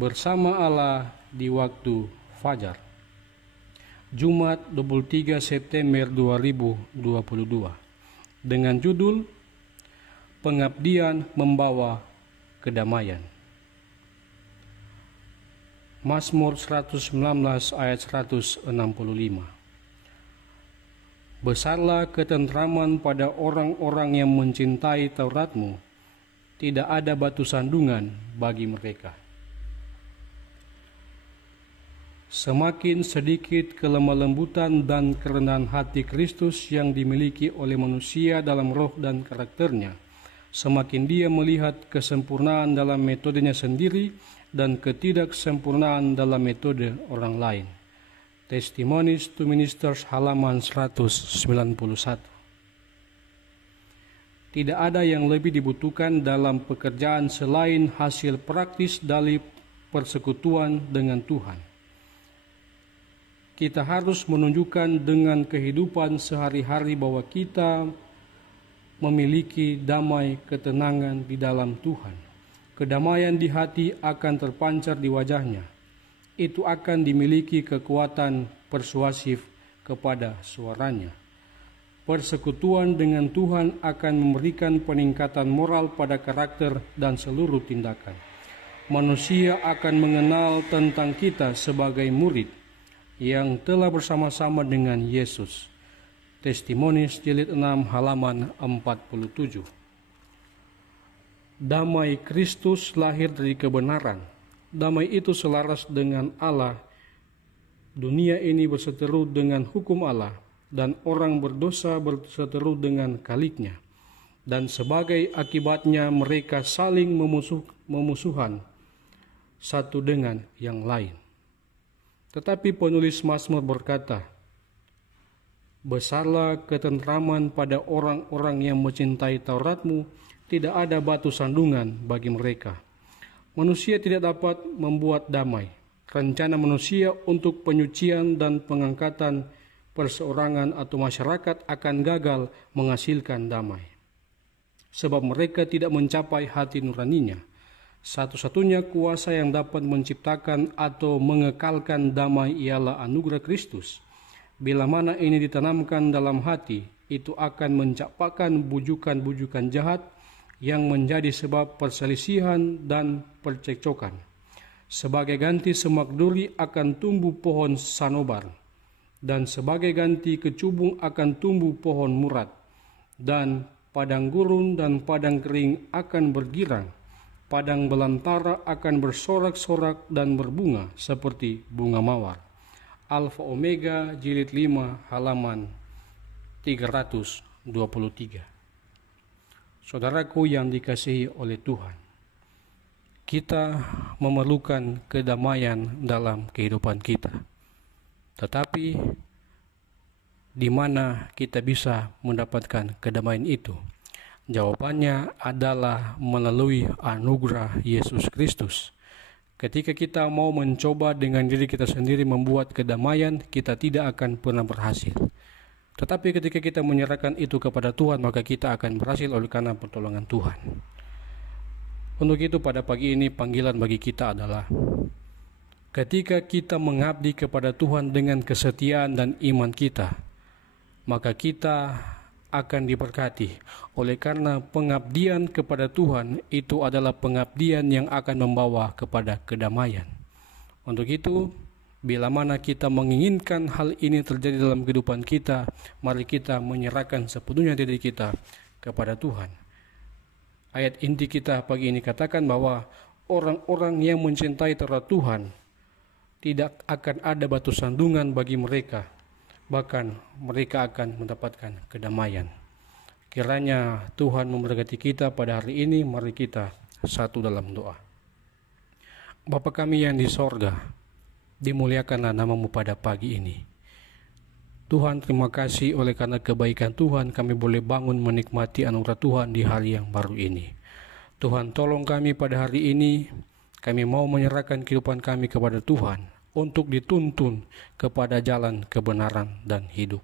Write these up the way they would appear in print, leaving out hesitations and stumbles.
Bersama Allah di waktu fajar. Jumat 23 September 2022 dengan judul Pengabdian Membawa Kedamaian. Mazmur 119 ayat 165. Besarlah ketentraman pada orang-orang yang mencintai Taurat-Mu, tidak ada batu sandungan bagi mereka. Semakin sedikit kelemah lembutan dan kerendahan hati Kristus yang dimiliki oleh manusia dalam roh dan karakternya, semakin dia melihat kesempurnaan dalam metodenya sendiri dan ketidaksempurnaan dalam metode orang lain. Testimonies to Ministers halaman 191. Tidak ada yang lebih dibutuhkan dalam pekerjaan selain hasil praktis dari persekutuan dengan Tuhan. Kita harus menunjukkan dengan kehidupan sehari-hari bahwa kita memiliki damai ketenangan di dalam Tuhan. Kedamaian di hati akan terpancar di wajahnya. Itu akan dimiliki kekuatan persuasif kepada suaranya. Persekutuan dengan Tuhan akan memberikan peningkatan moral pada karakter dan seluruh tindakan. Manusia akan mengenal tentang kita sebagai murid yang telah bersama-sama dengan Yesus. Testimonies jilid 6 halaman 47. Damai Kristus lahir dari kebenaran. Damai itu selaras dengan Allah. Dunia ini berseteru dengan hukum Allah, dan orang berdosa berseteru dengan kaliknya. Dan sebagai akibatnya mereka saling memusuhan satu dengan yang lain. Tetapi penulis Mazmur berkata, besarlah ketentraman pada orang-orang yang mencintai Taurat-Mu, tidak ada batu sandungan bagi mereka. Manusia tidak dapat membuat damai. Rencana manusia untuk penyucian dan pengangkatan perseorangan atau masyarakat akan gagal menghasilkan damai. Sebab mereka tidak mencapai hati nuraninya. Satu-satunya kuasa yang dapat menciptakan atau mengekalkan damai ialah anugerah Kristus. Bila mana ini ditanamkan dalam hati, itu akan mencapakan bujukan-bujukan jahat yang menjadi sebab perselisihan dan percekcokan. Sebagai ganti semak duri akan tumbuh pohon sanobar, dan sebagai ganti kecubung akan tumbuh pohon murad, dan padang gurun dan padang kering akan bergirang. Padang belantara akan bersorak-sorak dan berbunga seperti bunga mawar. Alfa Omega jilid 5 halaman 323. Saudaraku yang dikasihi oleh Tuhan, kita memerlukan kedamaian dalam kehidupan kita. Tetapi di mana kita bisa mendapatkan kedamaian itu? Jawabannya adalah melalui anugerah Yesus Kristus. Ketika kita mau mencoba dengan diri kita sendiri membuat kedamaian, kita tidak akan pernah berhasil. Tetapi ketika kita menyerahkan itu kepada Tuhan, maka kita akan berhasil oleh karena pertolongan Tuhan. Untuk itu pada pagi ini panggilan bagi kita adalah, ketika kita mengabdi kepada Tuhan dengan kesetiaan dan iman kita, maka kita akan diberkati. Oleh karena pengabdian kepada Tuhan itu adalah pengabdian yang akan membawa kepada kedamaian. Untuk itu, bila mana kita menginginkan hal ini terjadi dalam kehidupan kita, mari kita menyerahkan sepenuhnya diri kita kepada Tuhan. Ayat inti kita pagi ini katakan bahwa orang-orang yang mencintai Taurat Tuhan, tidak akan ada batu sandungan bagi mereka, bahkan mereka akan mendapatkan kedamaian. Kiranya Tuhan memberkati kita pada hari ini. Mari kita satu dalam doa. Bapa kami yang di sorga, dimuliakanlah namamu pada pagi ini. Tuhan, terima kasih oleh karena kebaikan Tuhan kami boleh bangun menikmati anugerah Tuhan di hari yang baru ini. Tuhan, tolong kami pada hari ini, kami mau menyerahkan kehidupan kami kepada Tuhan untuk dituntun kepada jalan kebenaran dan hidup.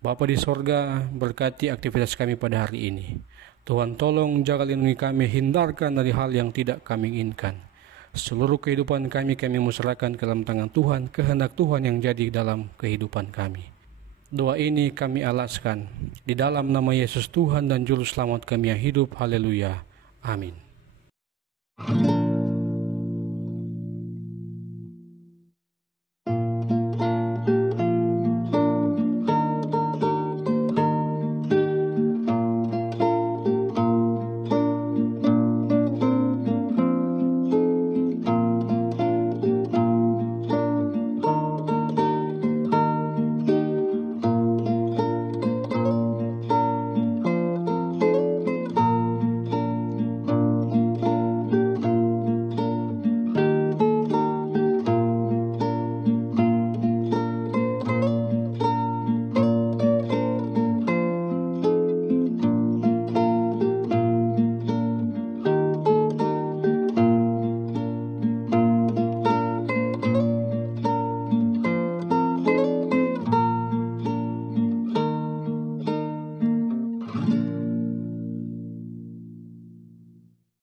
Bapa di sorga, berkati aktivitas kami pada hari ini. Tuhan, tolong jaga lindungi kami, hindarkan dari hal yang tidak kami inginkan. Seluruh kehidupan kami mau serahkan ke dalam tangan Tuhan, kehendak Tuhan yang jadi dalam kehidupan kami. Doa ini kami alaskan di dalam nama Yesus Tuhan dan Juru Selamat kami yang hidup. Haleluya. Amin.